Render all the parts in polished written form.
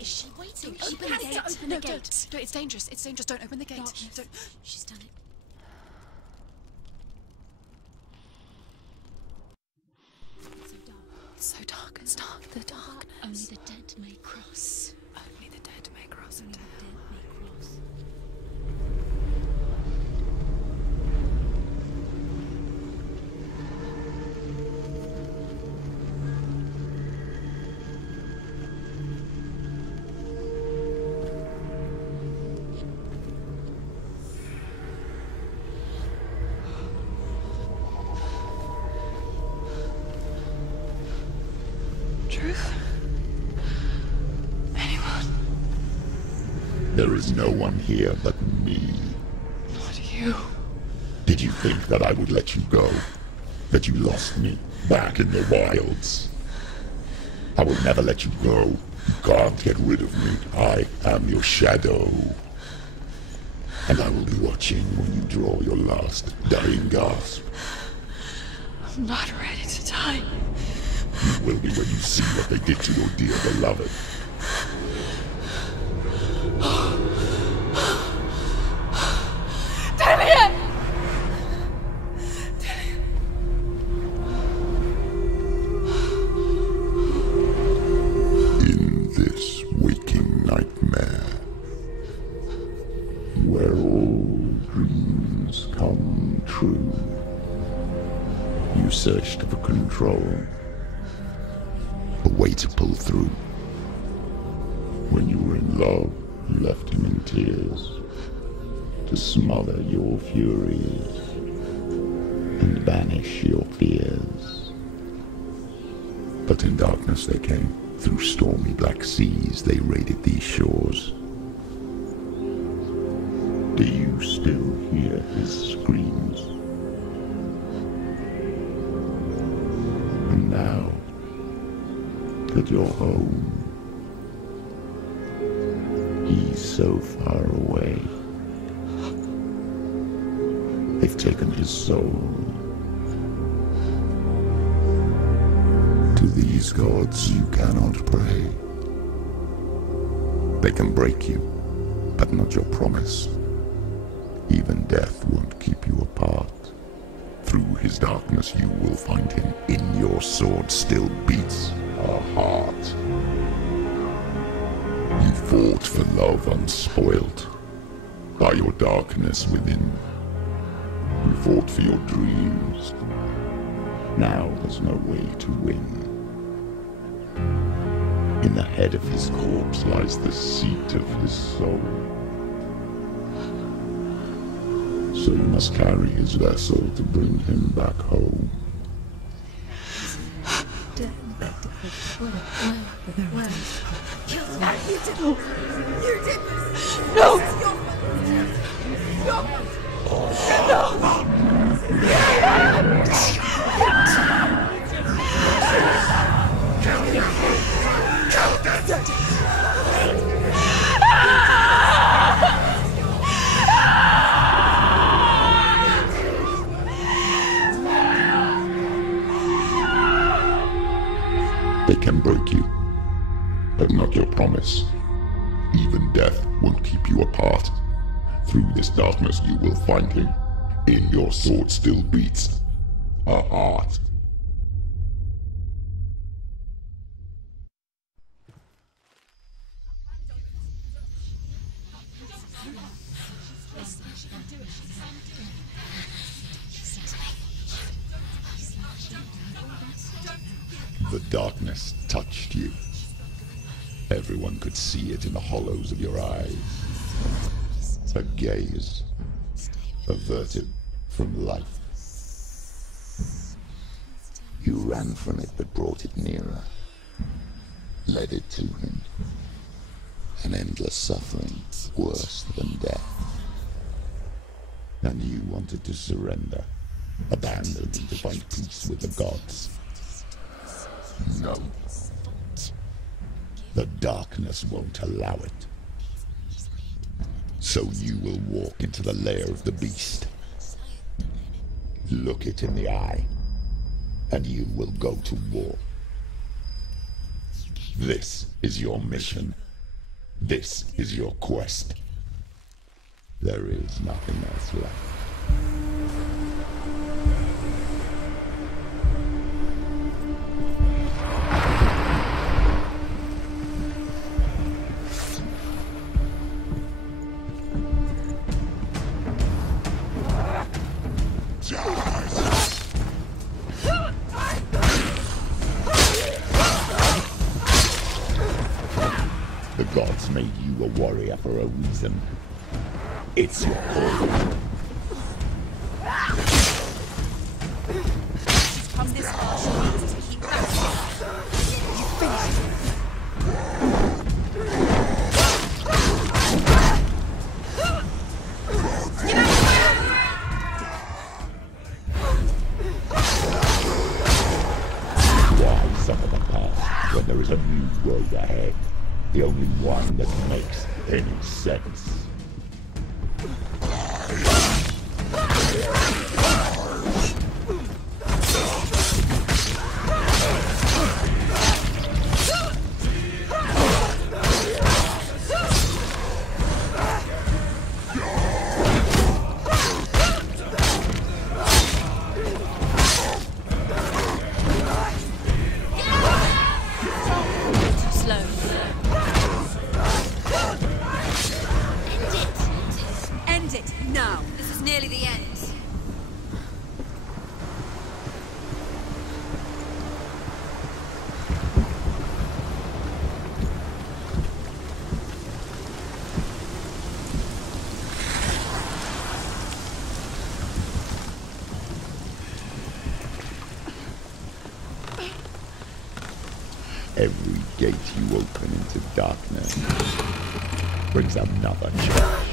Is she waiting? Don't open the gate. Open the gate. No, it's dangerous. It's dangerous. Don't open the gate. Don't. She's done it. It's so dark. It's dark. The darkness. Only the dead may cross. Only the dead may cross into hell. Truth? Anyone? There is no one here but me. Not you. Did you think that I would let you go? That you lost me back in the wilds? I will never let you go. You can't get rid of me. I am your shadow. And I will be watching when you draw your last dying gasp. I'm not ready to die. You will be when you see what they did to your dear beloved. Damien! In this waking nightmare, where all dreams come true, you searched for control. A way to pull through. When you were in love, you left him in tears to smother your furies and banish your fears. But in darkness they came. Through stormy black seas they raided these shores. Do you still hear his screams? And now that you're home, he's so far away. They've taken his soul. To these gods you cannot pray. They can break you, but not your promise. Even death won't keep you apart. Through his darkness you will find him. In your sword still beats a heart. You fought for love unspoilt by your darkness within. You fought for your dreams. Now there's no way to win. In the head of his corpse lies the seat of his soul. So you must carry his vessel to bring him back home. You did this! No! They can break you, but not your promise. Even death won't keep you apart. Through this darkness you will find him. In your sword still beats a heart. The darkness touched you. Everyone could see it in the hollows of your eyes. A gaze averted from life. You ran from it but brought it nearer. Led it to him. An endless suffering, worse than death. And you wanted to surrender, abandon to find peace with the gods. No. The darkness won't allow it. So you will walk into the lair of the beast. Look it in the eye, and you will go to war. This is your mission. This is your quest. There is nothing else left. The gods made you a warrior for a reason. It's your calling. She's come this far, she needs to keep back. You finished it. Why suffer the past when there is a new road ahead? The only one that makes any sense. Every gate you open into darkness brings another charge.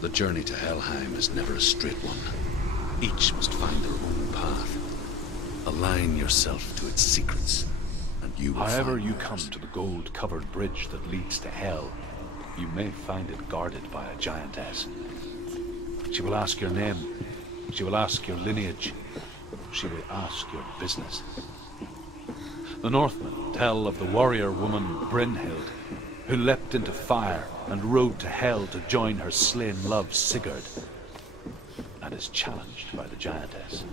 The journey to Helheim is never a straight one. Each must find their own path. Align yourself to its secrets, and you will However find you yours. come to the gold-covered bridge that leads to Hell, you may find it guarded by a giantess. She will ask your name. She will ask your lineage. She will ask your business. The Northmen tell of the warrior woman Brynhild, who leapt into fire and rode to Hell to join her slain love Sigurd, and is challenged by the giantess.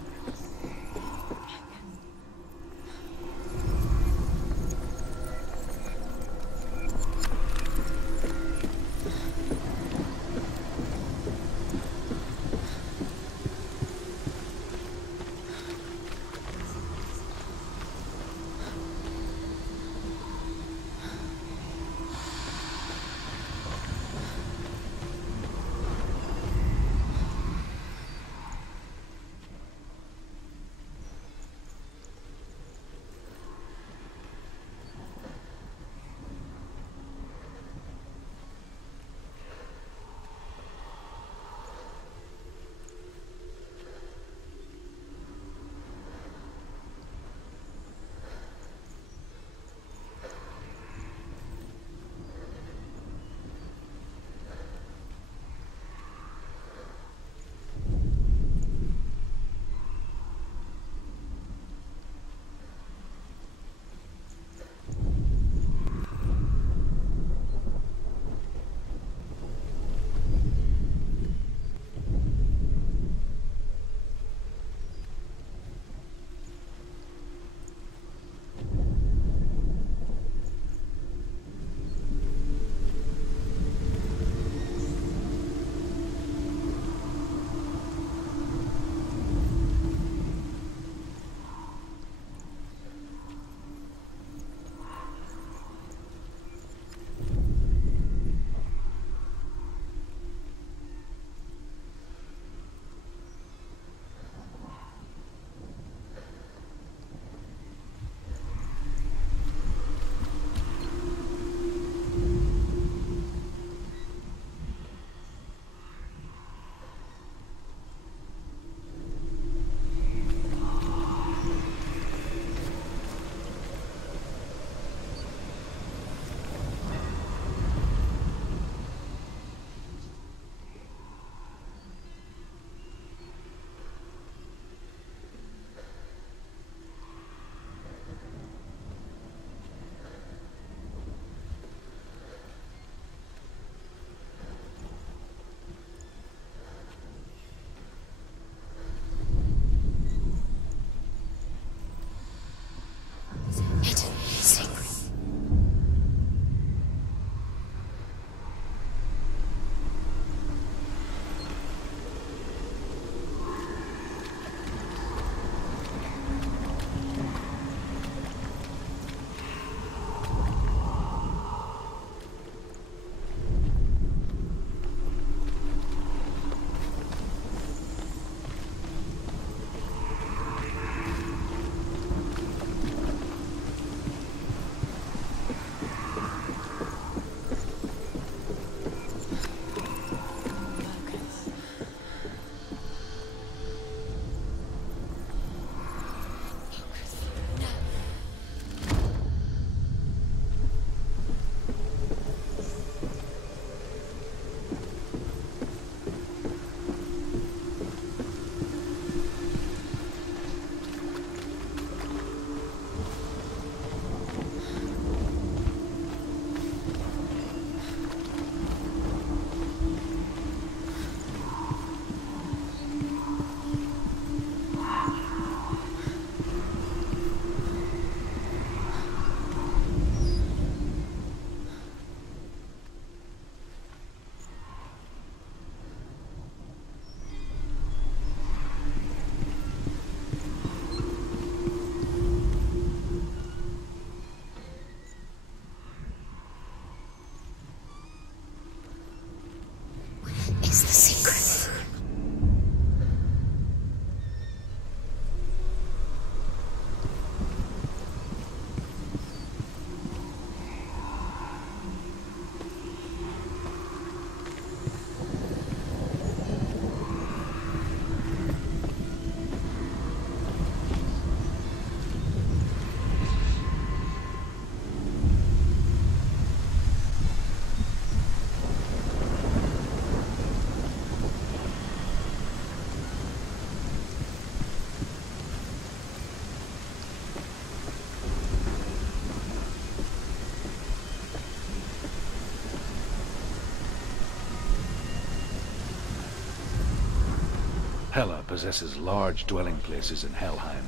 Hela possesses large dwelling places in Helheim.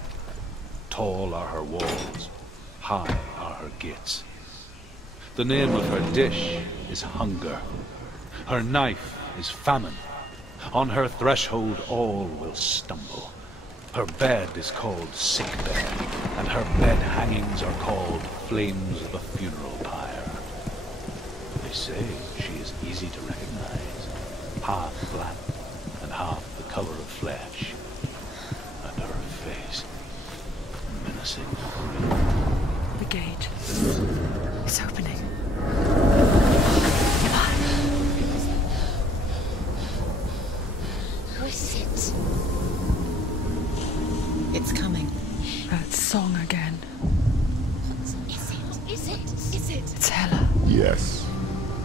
Tall are her walls, high are her gates. The name of her dish is hunger. Her knife is famine. On her threshold all will stumble. Her bed is called sick bed, and her bed hangings are called flames of a funeral pyre. They say she is easy to recognize, half black and half the color of flesh, and her face menacing. The gate. It's opening. Who is it? It's coming. That song again. Is it? Is it? Is it? It's Hela. Yes,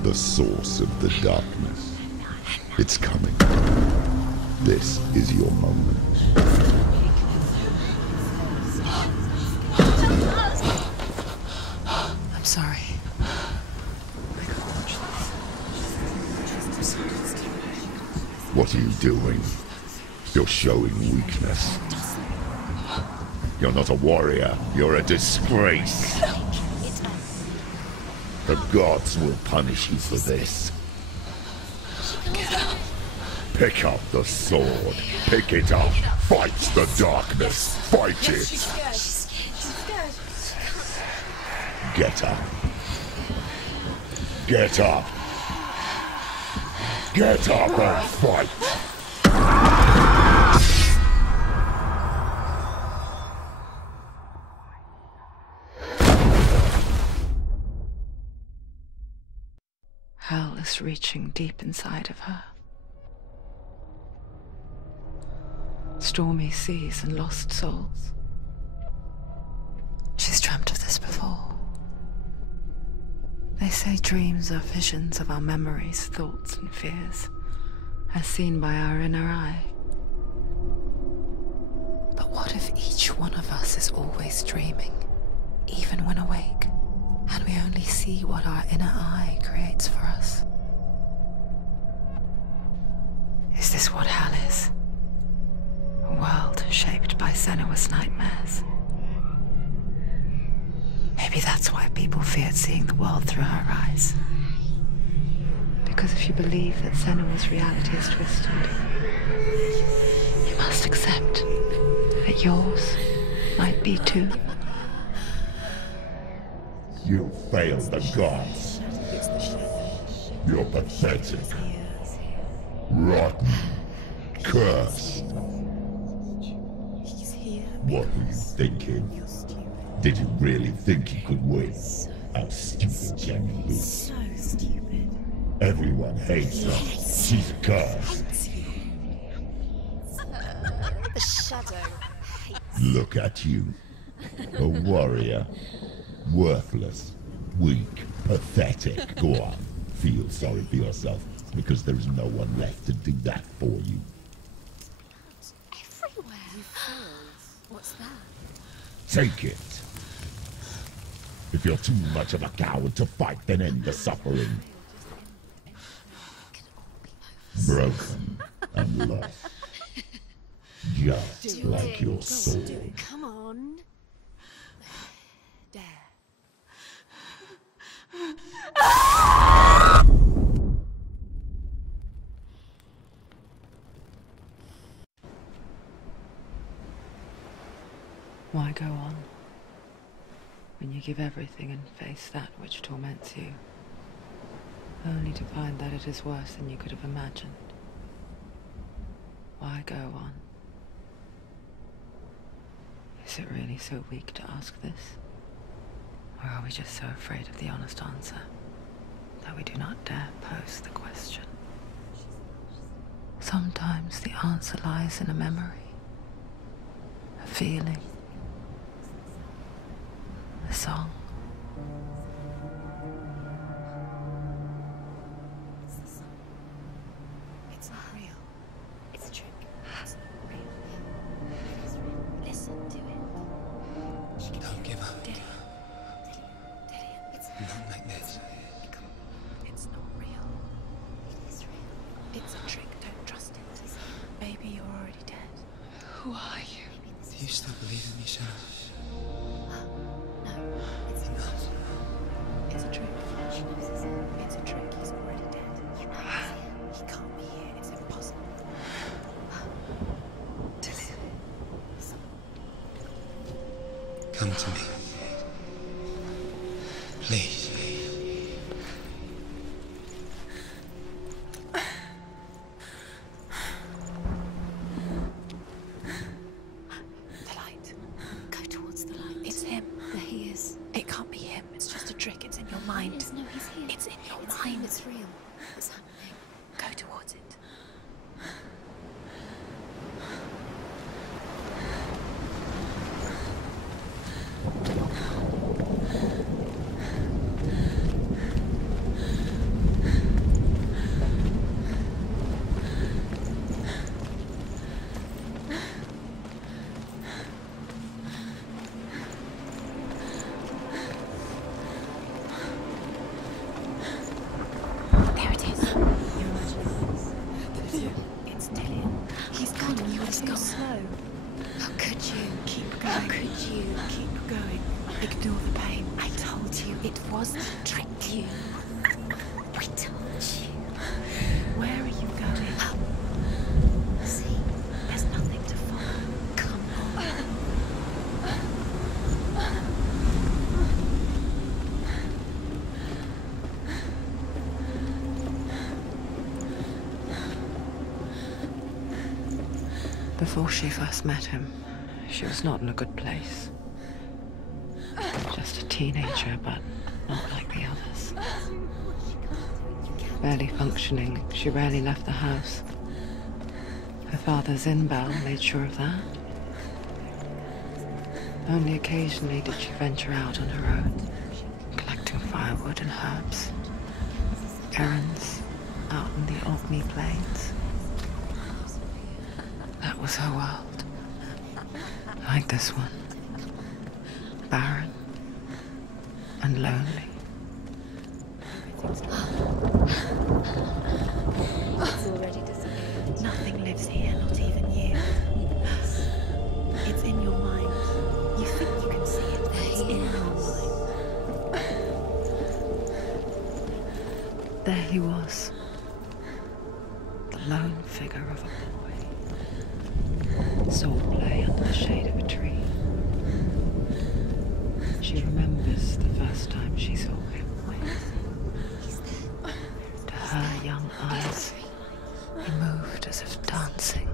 the source of the darkness. It's coming. This is your moment. I'm sorry. I can't watch this. What are you doing? You're showing weakness. You're not a warrior. You're a disgrace. The gods will punish you for this. Pick up the sword. Pick it up. Fight the darkness. Fight it. Get up. Get up. Get up and fight. Hell is reaching deep inside of her. Stormy seas and lost souls. She's dreamt of this before. They say dreams are visions of our memories, thoughts and fears, as seen by our inner eye. But what if each one of us is always dreaming, even when awake, and we only see what our inner eye creates for us? Is this what hell is? A world shaped by Senua's nightmares. Maybe that's why people feared seeing the world through her eyes. Because if you believe that Senua's reality is twisted, you must accept that yours might be too. You failed the gods. You're pathetic. Rotten. Cursed. What were you thinking? Did you really think you could win? How stupid can you be? So stupid. Everyone hates her. She's cursed. The shadow hates. Look at you. A warrior. Worthless. Weak. Pathetic. Go on. Feel sorry for yourself, because there is no one left to do that for you. Everywhere. What's that? Take it. If you're too much of a coward to fight, then end the suffering. Broken and lost. Just like your soul. Come on. Dare. Why go on when you give everything and face that which torments you, only to find that it is worse than you could have imagined? Why go on? Is it really so weak to ask this? Or are we just so afraid of the honest answer that we do not dare pose the question? Sometimes the answer lies in a memory, a feeling, a song. It's not real. It's a trick. It's not real. It is real. Listen to it. Don't give up. Daddy. It's Not like this. It's not real. It is real. It's a trick. Don't trust it. Baby, you're already dead. Come to me. Please. The light. Go towards the light. It's him. There he is. It can't be him. It's just a trick. It's in your mind. No, he's here. It's in your mind. It's real. What's happening? Go towards it. Before she first met him, she was not in a good place. Just a teenager, but not like the others. Barely functioning, she rarely left the house. Her father's in-bell made sure of that. Only occasionally did she venture out on her own, collecting firewood and herbs. Errands out in the Orkney Plains. That was her world. Like this one. Barren and lonely. It's already disappeared. Nothing lives here, not even you. It's in your mind. You think you can see it, but it's in your mind. There he was. The lone figure of a boy. Swordplay under the shade of a tree. She remembers the first time she saw him. To her young eyes, he moved as if dancing,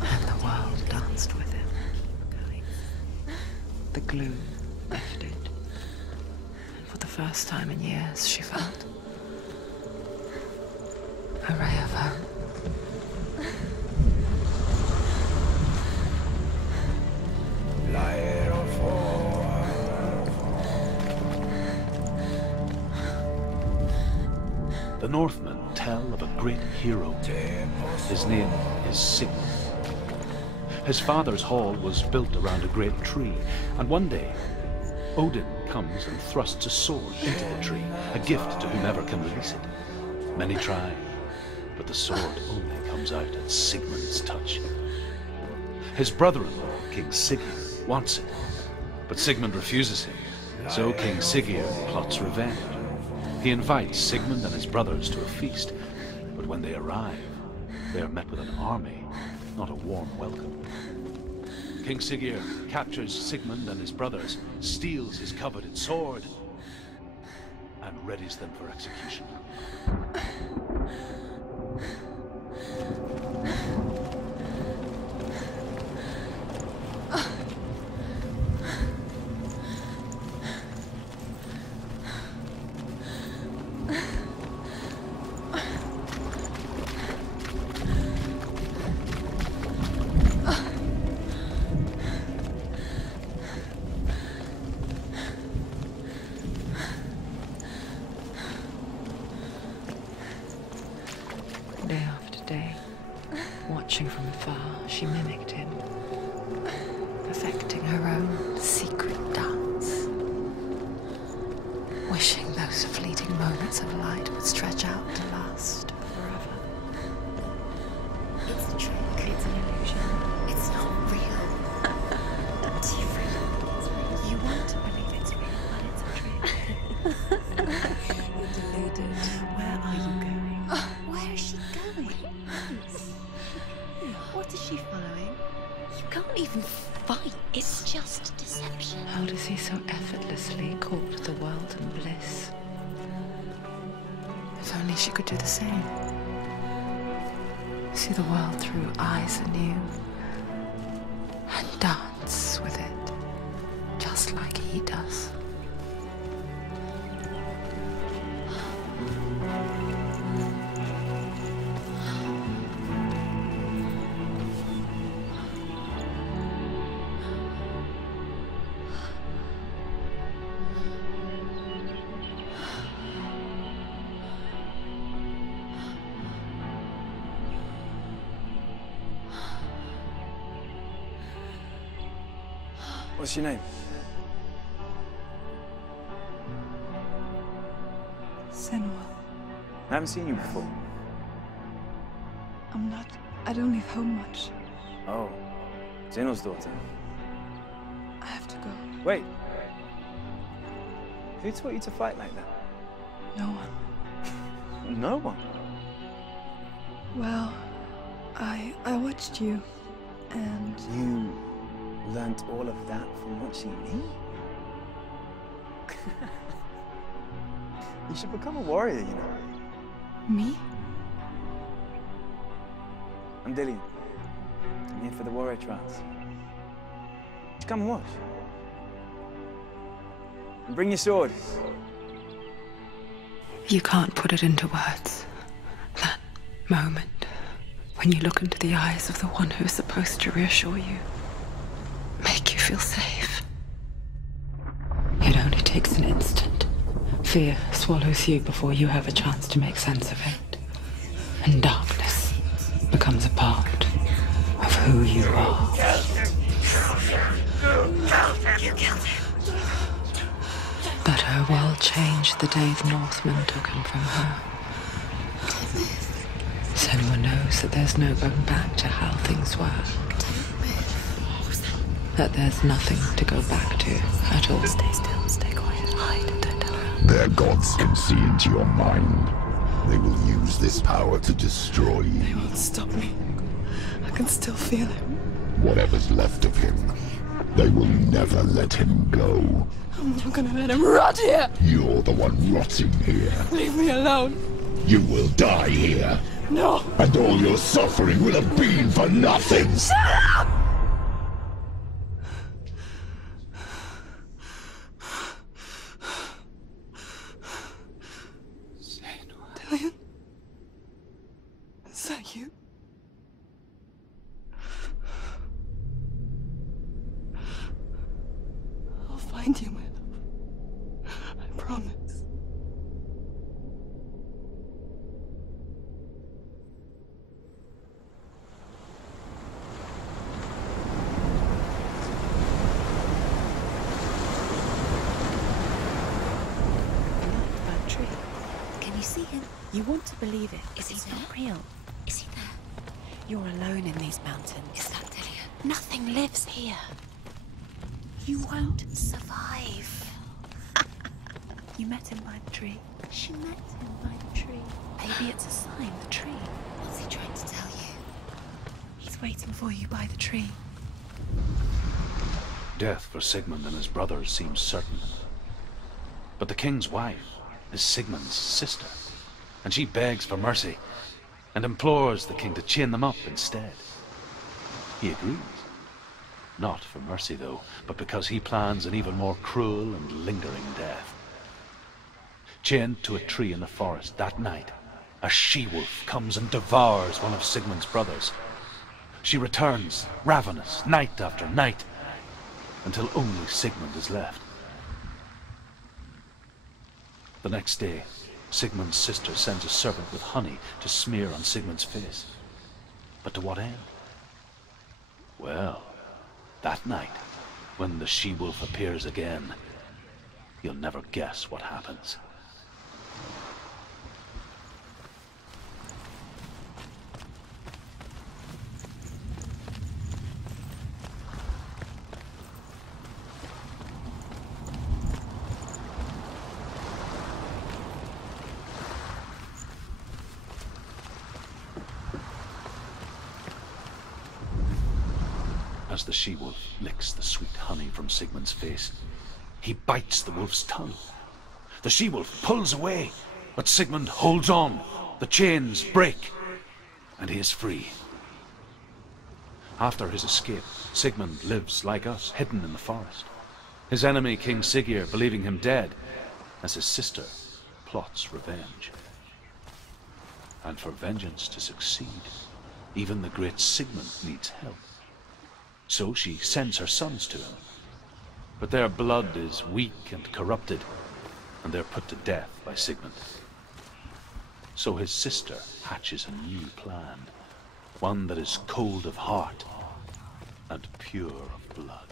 and the world danced with him. The gloom lifted, and for the first time in years she felt a ray of hope. The Northmen tell of a great hero. His name is Sigmund. His father's hall was built around a great tree, and one day, Odin comes and thrusts a sword into the tree, a gift to whomever can release it. Many try, but the sword only comes out at Sigmund's touch. His brother-in-law, King Sigurd, wants it, but Sigmund refuses him, so King Sigurd plots revenge. He invites Sigmund and his brothers to a feast, but when they arrive, they are met with an army, not a warm welcome. King Sigurd captures Sigmund and his brothers, steals his coveted sword, and readies them for execution. Day after day, watching from afar, she mimicked him, perfecting her own secret dance, wishing those fleeting moments of light would stretch out to last forever. It's a trick. It's an illusion. It's not real. It's real. You want to believe it's real, but it's a trick. You're deluded. Where are you going? Where is she going? What is she following? You can't even fight. It's just he so effortlessly caught the world in bliss. If only she could do the same. See the world through eyes anew, and dance with it, just like he does. What's your name? Senua. I haven't seen you before. I don't leave home much. Oh, Zenua's daughter. I have to go. Wait. Who taught you to fight like that? No one. No one? Well, I watched you, and... You learnt all of that from watching me? You should become a warrior, you know. Me? I'm Dillian. I'm here for the warrior trials. Just come and watch. And bring your sword. You can't put it into words. That moment when you look into the eyes of the one who is supposed to reassure you, make you feel safe. It only takes an instant. Fear swallows you before you have a chance to make sense of it. And darkness becomes a part of who you are. You killed him. But her world changed the day the Northmen took him from her. Senua knows that there's no going back to how things were. That there's nothing to go back to at all. Stay still, stay quiet, hide, don't tell her. Their gods can see into your mind. They will use this power to destroy you. They won't stop me. I can still feel him. Whatever's left of him, they will never let him go. I'm not gonna let him rot here! You're the one rotting here. Leave me alone! You will die here. No! And all your suffering will have been for nothing. Shut up! Dillian? Is that you? I'll find you, my love. I promise. You want to believe it. Is he not real? Is he there? You're alone in these mountains. Is that Dillian? Nothing lives here. You won't survive. You met him by the tree. She met him by the tree. Maybe it's a sign, the tree. What's he trying to tell you? He's waiting for you by the tree. Death for Sigmund and his brothers seems certain. But the king's wife is Sigmund's sister. And she begs for mercy, and implores the king to chain them up instead. He agrees. Not for mercy, though, but because he plans an even more cruel and lingering death. Chained to a tree in the forest that night, a she-wolf comes and devours one of Sigmund's brothers. She returns, ravenous, night after night, until only Sigmund is left. The next day, Sigmund's sister sends a servant with honey to smear on Sigmund's face. But to what end? Well, that night, when the she-wolf appears again, you'll never guess what happens. As the she-wolf licks the sweet honey from Sigmund's face, He bites the wolf's tongue. The she-wolf pulls away, but Sigmund holds on. The chains break, and he is free. After his escape, Sigmund lives like us, hidden in the forest. His enemy, King Siggeir, believing him dead, as his sister plots revenge. And for vengeance to succeed, even the great Sigmund needs help. So she sends her sons to him. But their blood is weak and corrupted, and they're put to death by Sigmund. So his sister hatches a new plan, one that is cold of heart and pure of blood.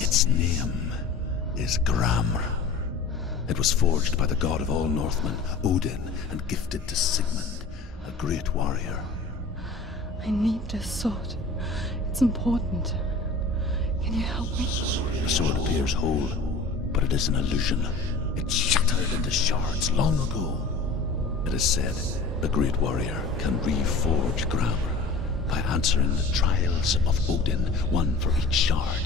Its name is Gramr. It was forged by the god of all Northmen, Odin, and gifted to Sigmund, a great warrior. I need this sword. It's important. Can you help me? The sword appears whole, but it is an illusion. It shattered into shards long ago. It is said the great warrior can reforge Gramr by answering the trials of Odin, one for each shard.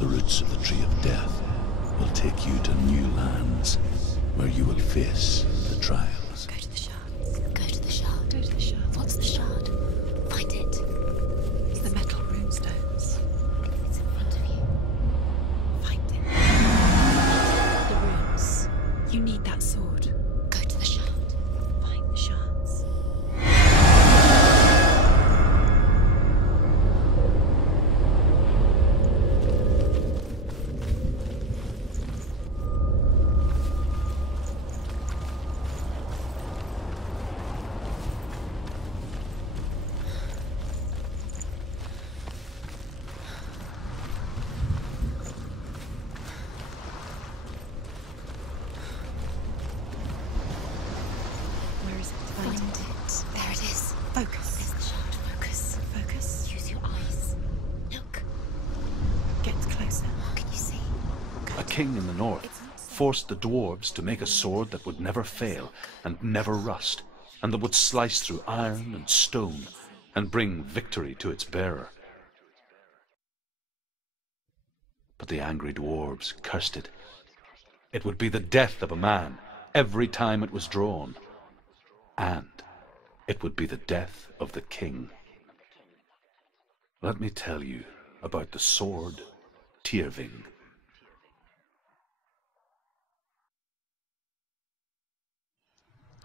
The roots of the Tree of Death will take you to new lands, where you will face the trials. Go to the shard. Go to the shard. Go to the shard. What's the shard? Find it. It's the metal runestones. It's in front of you. Find it. The runes. You need that sword. Go to the shard. Find the shards. King in the north forced the dwarves to make a sword that would never fail and never rust, and that would slice through iron and stone and bring victory to its bearer. But the angry dwarves cursed it. It would be the death of a man every time it was drawn, and it would be the death of the king. Let me tell you about the sword Tyrving.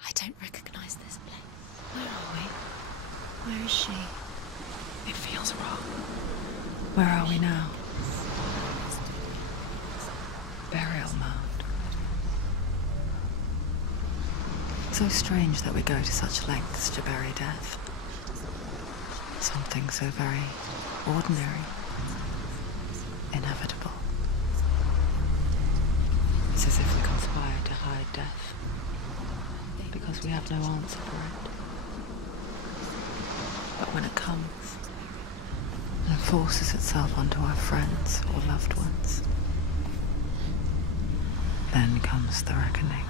I don't recognize this place. Where are we? Where is she? It feels wrong. Where are we now? Burial mound. So strange that we go to such lengths to bury death. Something so very ordinary, inevitable. It's as if we conspired to hide death, because we have no answer for it. But when it comes, and it forces itself onto our friends or loved ones, then comes the reckoning.